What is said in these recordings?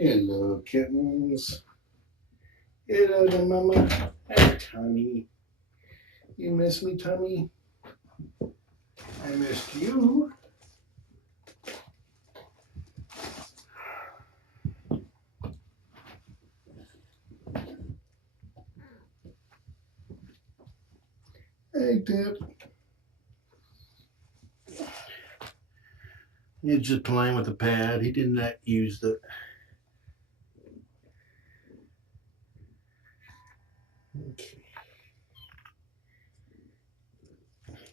Hello, kittens. Hello to mama. Hi, Tommy. You miss me, Tommy? I missed you. Hey, Dip. He's just playing with the pad. He did not use the... Okay.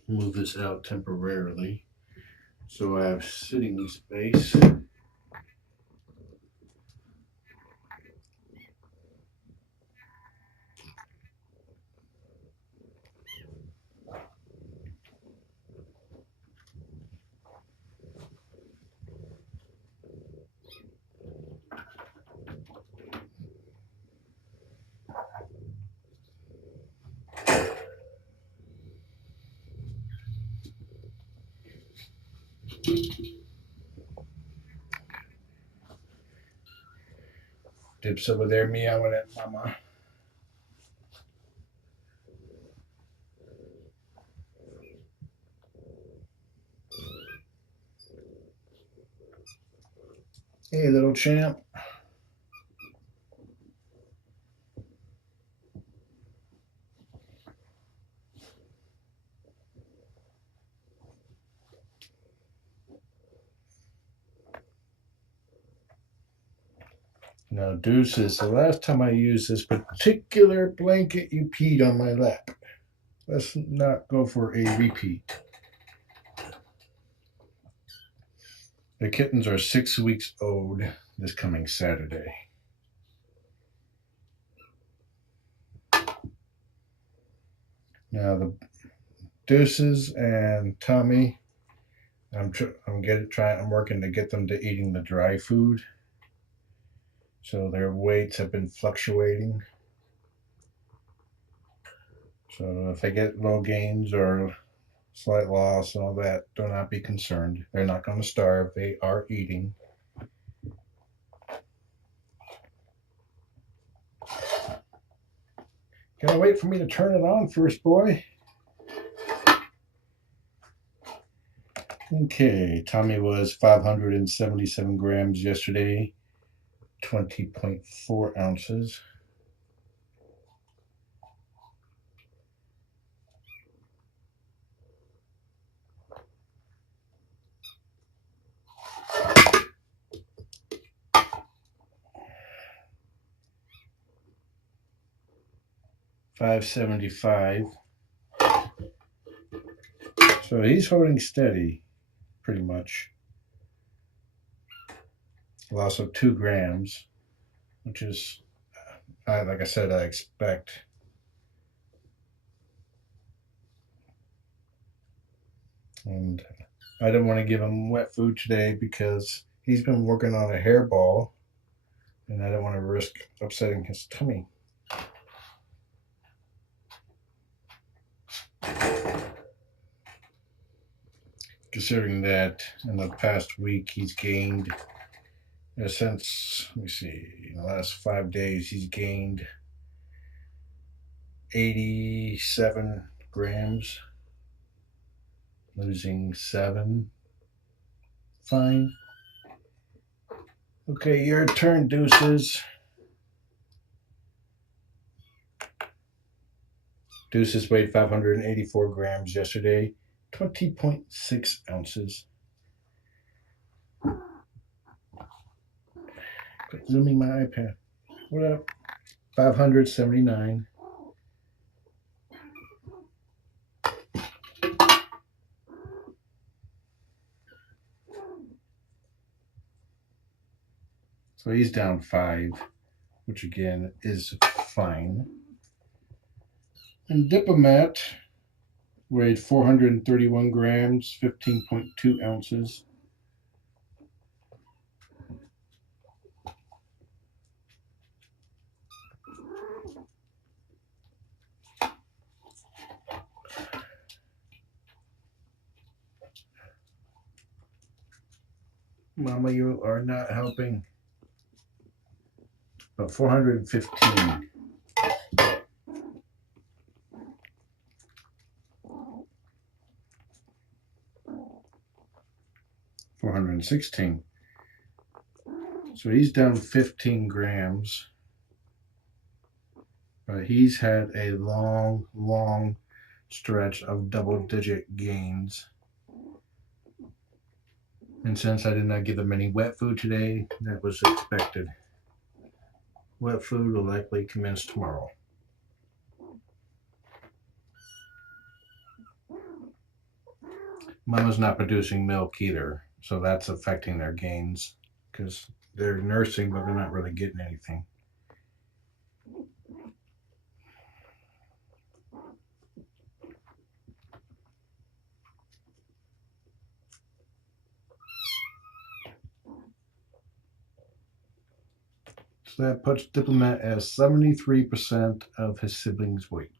Move this out temporarily so I have sitting space. Dip's over there meowing at mama. Hey, little champ. Now, Deuces, the last time I used this particular blanket, you peed on my lap. Let's not go for a repeat. The kittens are 6 weeks old this coming Saturday. Now, the Deuces and Tommy, I'm working to get them to eating the dry food. So their weights have been fluctuating. So if they get low gains or slight loss and all that, do not be concerned. They're not going to starve. They are eating. Gotta wait for me to turn it on first, boy. Okay, Tommy was 577 grams yesterday, 20.4 ounces. $575. So he's holding steady, pretty much. Loss of 2 grams, which is, like I said, I expect. And I didn't want to give him wet food today because he's been working on a hairball, and I don't want to risk upsetting his tummy. Considering that in the past week he's gained, since, let me see, in the last 5 days he's gained 87 grams, losing 7. Fine. Okay, your turn, Deuces. Deuces weighed 584 grams yesterday, 20.6 ounces. Quit zooming my iPad. What up? 579. So he's down 5, which again is fine. And Diplomat weighed 431 grams, 15.2 ounces. Mama, you are not helping. But 415. $416. So he's down 15 grams. But he's had a long stretch of double-digit gains. And since I did not give him any wet food today, that was expected. Wet food will likely commence tomorrow. Mama's not producing milk either, so that's affecting their gains because they're nursing, but they're not really getting anything. So that puts Diplomat at 73% of his siblings' weight.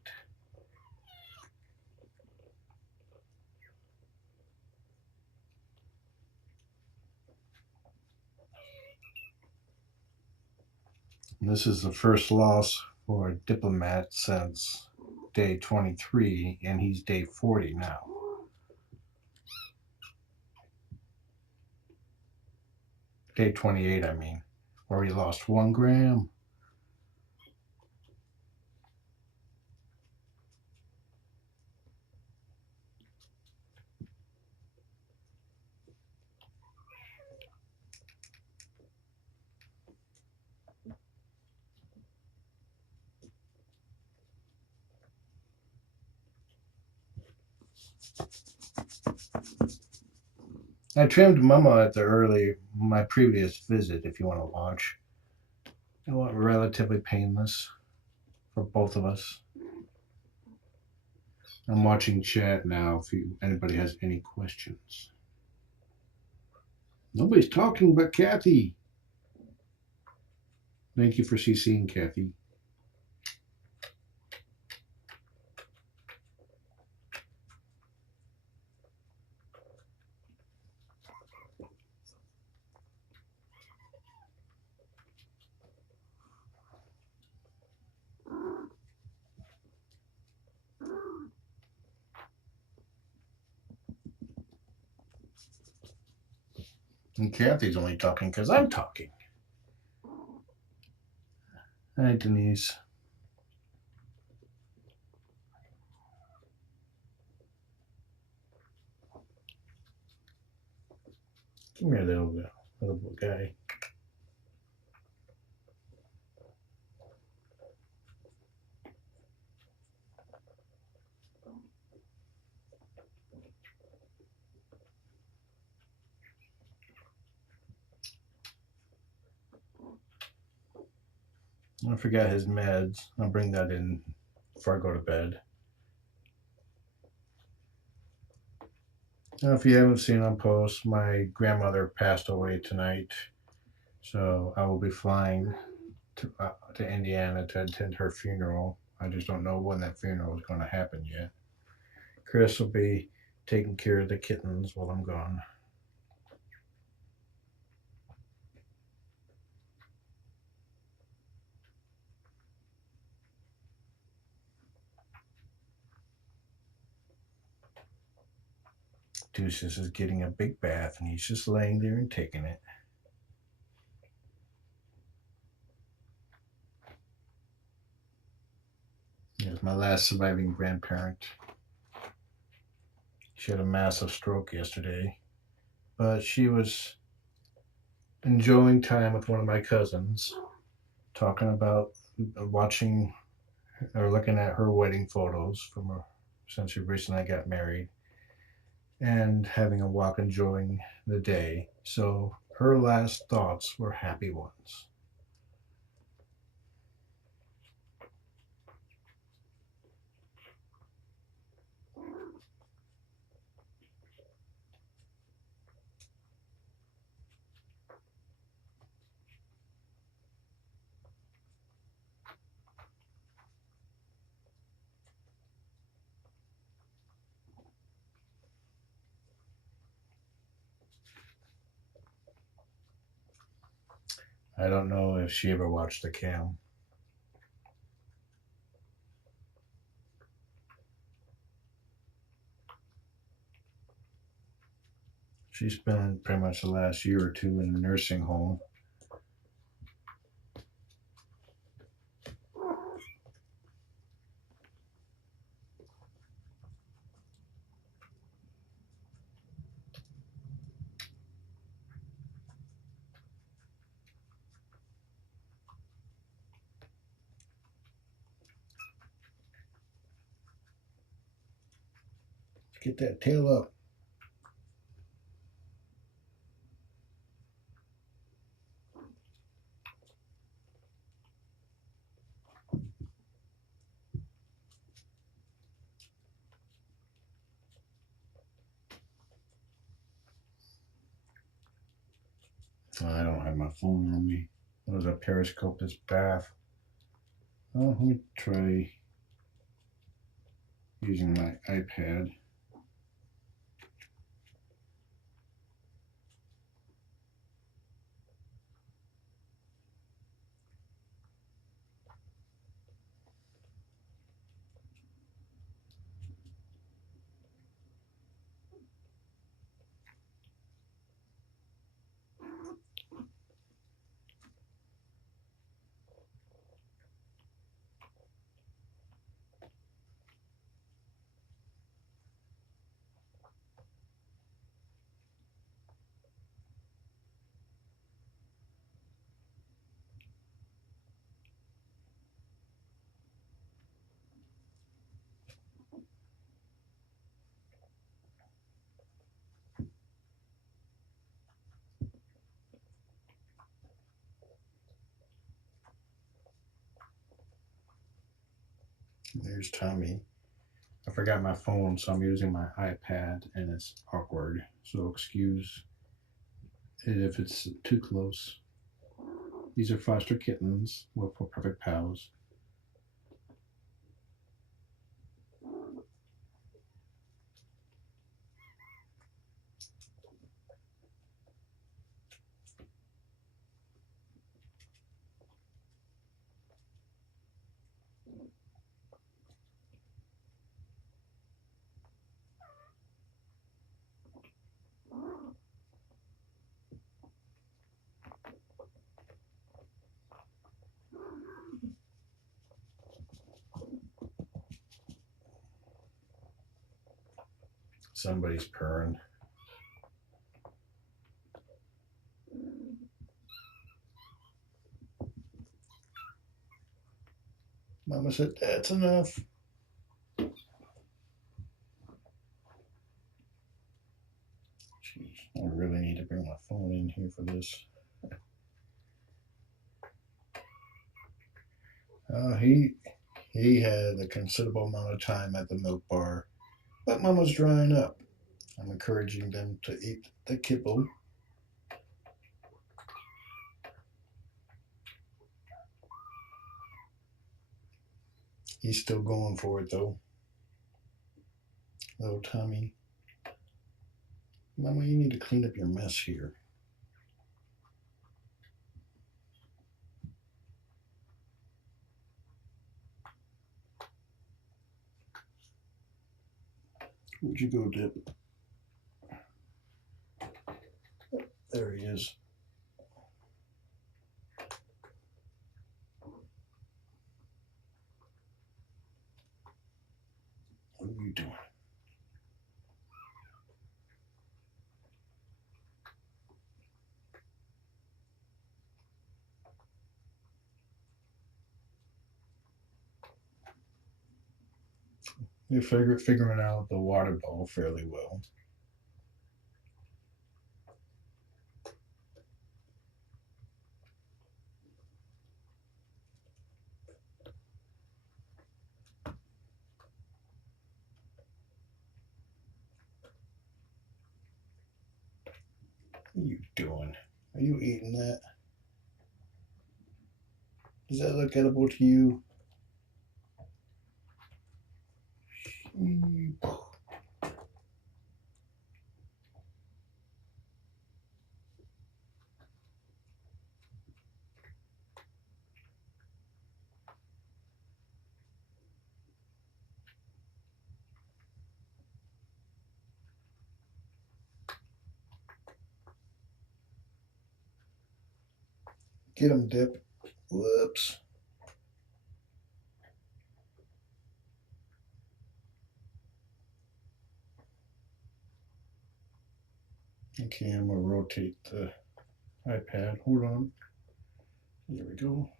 And this is the first loss for Diplomat since day 23, and he's day 40 now. Day 28, I mean, where he lost 1 gram. I trimmed Mama at my previous visit, if you want to watch. It went relatively painless for both of us. I'm watching chat now if anybody has any questions. Nobody's talking but Kathy. Thank you for CCing, Kathy. And Kathy's only talking because I'm talking. Hi, Denise. Come here, little guy. I forgot his meds. I'll bring that in before I go to bed. Now, if you haven't seen on post, my grandmother passed away tonight, so I will be flying to Indiana to attend her funeral. I just don't know when that funeral is going to happen yet. Chris will be taking care of the kittens while I'm gone. Deuces is getting a big bath, and he's just laying there and taking it. Here's my last surviving grandparent. She had a massive stroke yesterday, but she was enjoying time with one of my cousins, talking about watching or looking at her wedding photos from her since she recently got married, and having a walk enjoying the day. So her last thoughts were happy ones. I don't know if she ever watched the cam. She spent pretty much the last year or two in a nursing home. Get that tail up. I don't have my phone on me. There's a Periscope this bath. Oh, let me try using my iPad. There's Tommy. I forgot my phone, so I'm using my iPad, and it's awkward. So excuse it if it's too close. These are foster kittens with Purrfect Pals. Somebody's purring. Mama said, that's enough. Jeez, I really need to bring my phone in here for this. He had a considerable amount of time at the milk bar, but Mama's drying up. I'm encouraging them to eat the kibble. He's still going for it though. Little Tommy. Mama, you need to clean up your mess here. Where'd you go, Dip? There he is. What are you doing? You're figuring out the water ball fairly well. What are you doing? Are you eating that? Does that look edible to you? Get him, Dip. Whoops. Okay, I'm going to rotate the iPad. Hold on. There we go.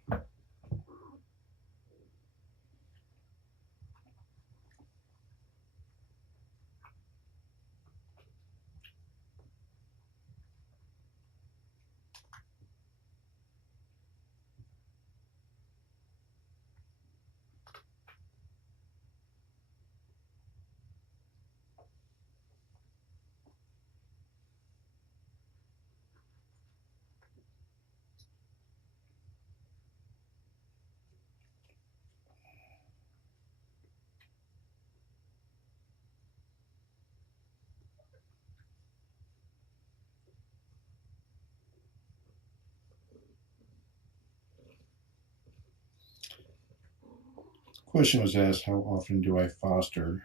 Question was asked, how often do I foster?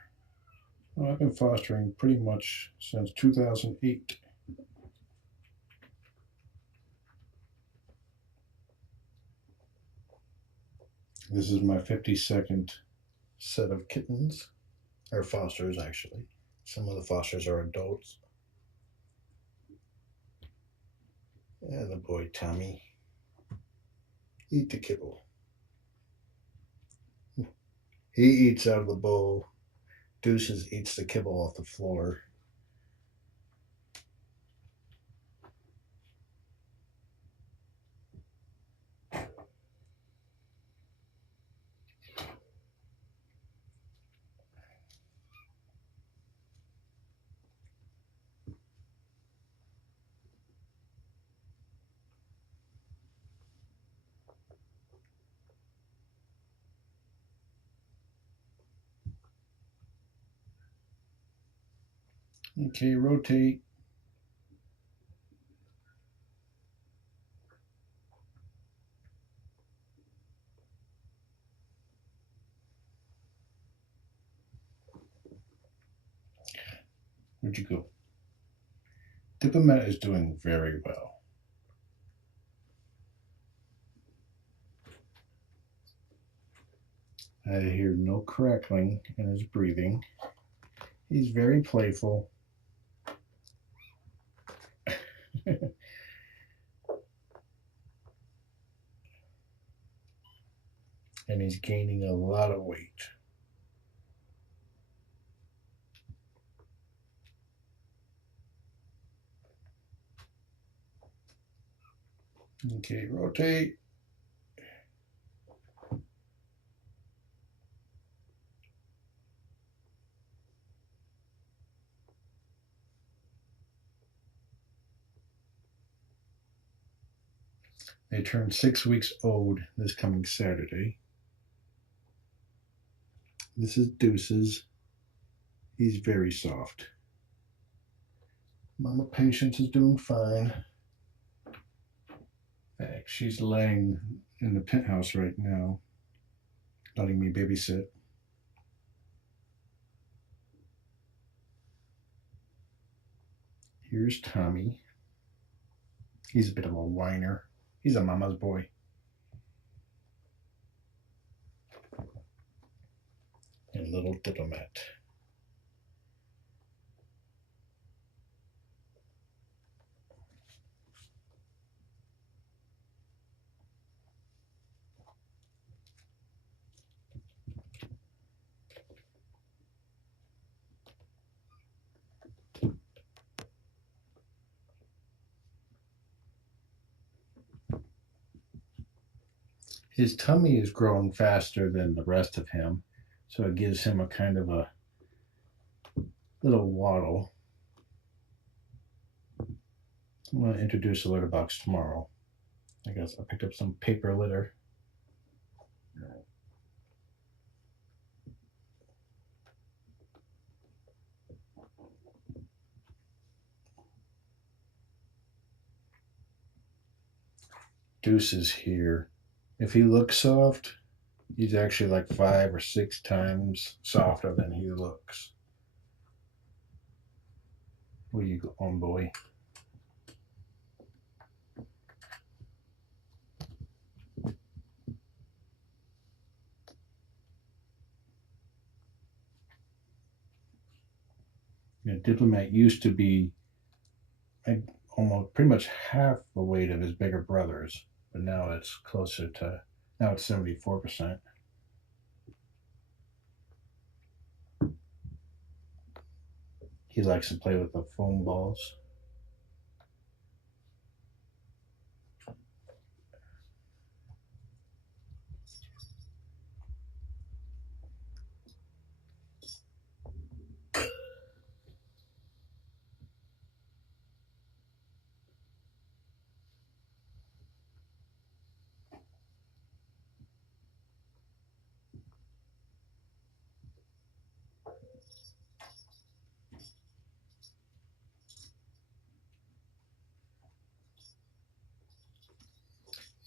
Well, I've been fostering pretty much since 2008. This is my 52nd set of kittens, or fosters actually. Some of the fosters are adults. And the boy Tommy. Eat the kibble. He eats out of the bowl. Deuces eats the kibble off the floor. Okay, rotate. Where'd you go? Diplomat is doing very well. I hear no crackling in his breathing. He's very playful. And he's gaining a lot of weight. Okay, rotate. They turn 6 weeks old this coming Saturday. This is Deuces. He's very soft. Mama Patience is doing fine. In fact, she's laying in the penthouse right now, letting me babysit. Here's Tommy. He's a bit of a whiner. He's a mama's boy. And little Diplomat. His tummy is growing faster than the rest of him, so it gives him a kind of a little waddle. I'm going to introduce a litter box tomorrow. I guess I picked up some paper litter. Deuces here. If he looks soft, he's actually like 5 or 6 times softer than he looks. Where you going, boy? Diplomat used to be almost pretty much half the weight of his bigger brothers, but now it's closer to, now it's 74%. He likes to play with the foam balls.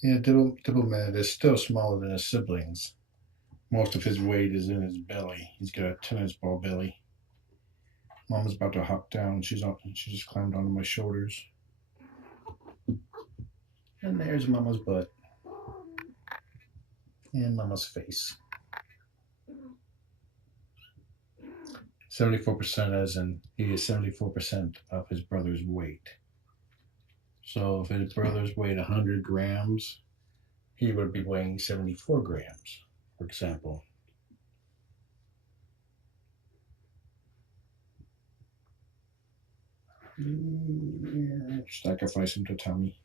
Yeah, Diplomat is still smaller than his siblings. Most of his weight is in his belly. He's got a tennis ball belly. Mama's about to hop down. She just climbed onto my shoulders. And there's Mama's butt. And Mama's face. 74% as in he is 74% of his brother's weight. So if his brothers weighed 100 grams, he would be weighing 74 grams, for example. Yeah, sacrifice him to Tommy.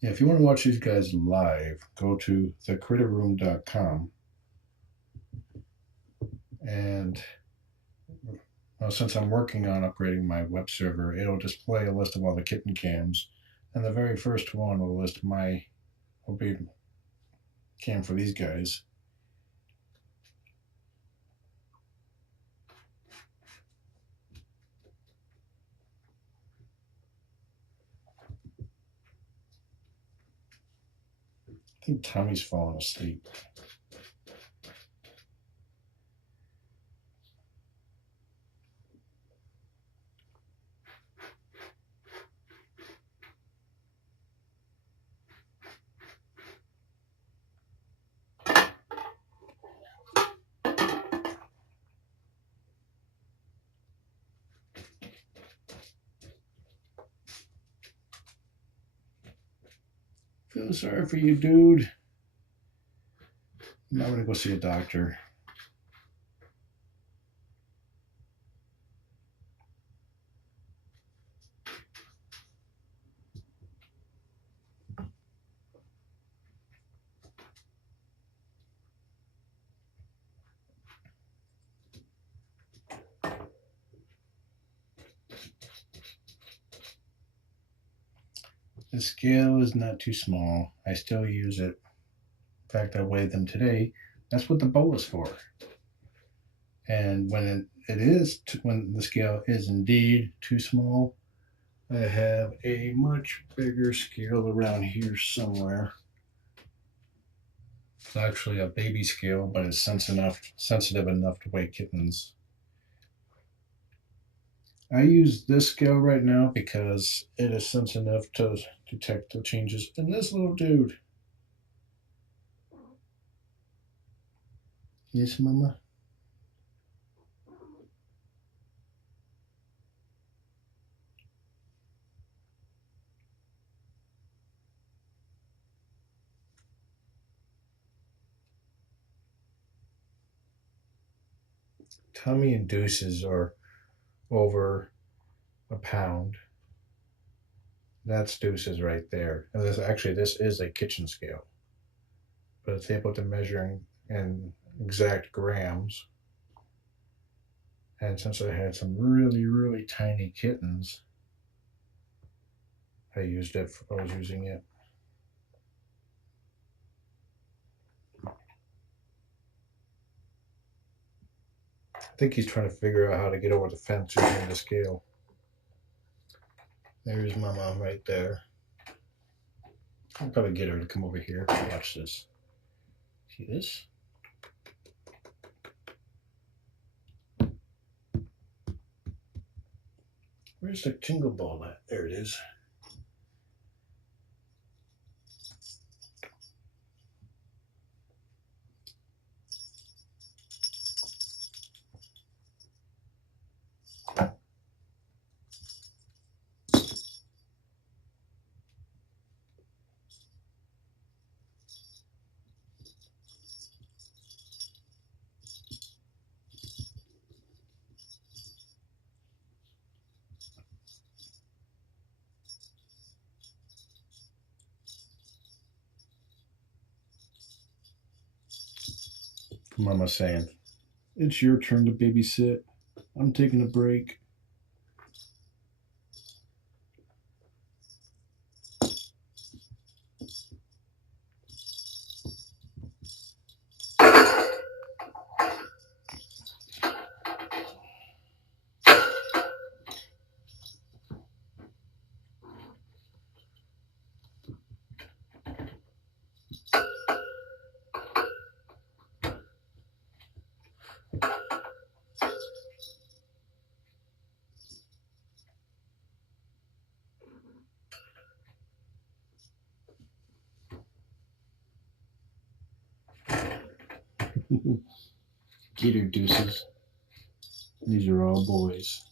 Yeah, if you want to watch these guys live, go to thecritterroom.com. And well, since I'm working on upgrading my web server, it'll display a list of all the kitten cams. And the very first one will be cam for these guys. I think Tommy's falling asleep. Feel sorry for you, dude. Now I'm gonna go see a doctor. The scale is not too small. I still use it. In fact, I weighed them today. That's what the bowl is for. And when when the scale is indeed too small, I have a much bigger scale around here somewhere. It's actually a baby scale, but it's sensitive enough to weigh kittens. I use this scale right now because it is sensitive enough to detect the changes in this little dude. Yes, Mama? Tommy and Deuces are over a pound. That's Deuces right there. And this is a kitchen scale, but it's able to measure in exact grams. And since I had some really, really tiny kittens, I was using it. I think he's trying to figure out how to get over the fence using the scale. There's my mom right there. I'll probably get her to come over here. Watch this. See this? Where's the tingle ball at? There it is. Mama's saying, "It's your turn to babysit. I'm taking a break." Get her, Deuces. These are all boys.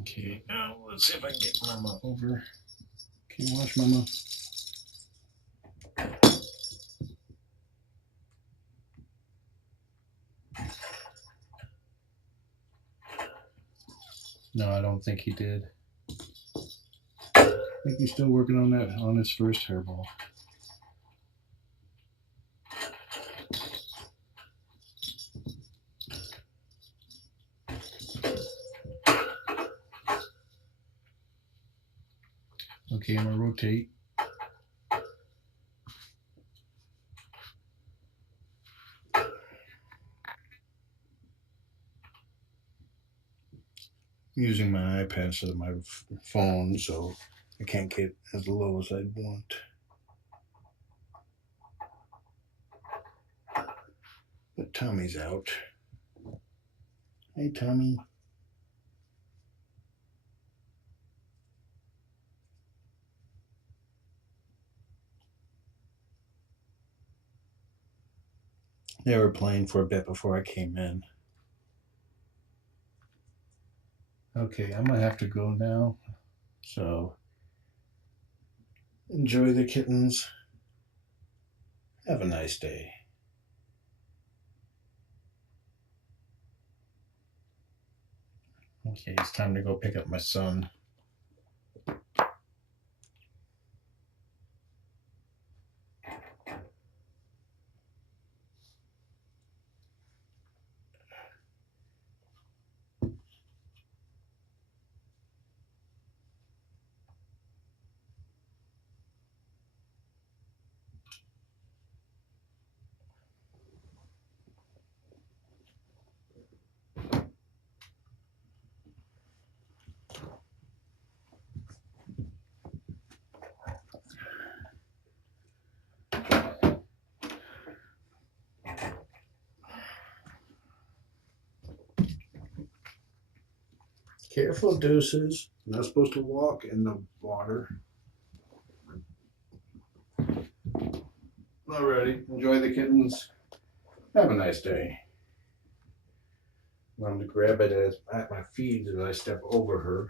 Okay, now let's see if I can get Mama over. Can you watch, Mama? No, I don't think he did. I think he's still working on that on his first hairball. Okay, I'm gonna rotate. I'm using my iPad instead of my phone, so I can't get as low as I'd want. But Tommy's out. Hey, Tommy. They were playing for a bit before I came in. Okay, I'm gonna have to go now. So enjoy the kittens. Have a nice day. Okay, it's time to go pick up my son. Careful, Deuces. You're not supposed to walk in the water. Alrighty, enjoy the kittens. Have a nice day. I'm going to grab it at my feet as I step over her.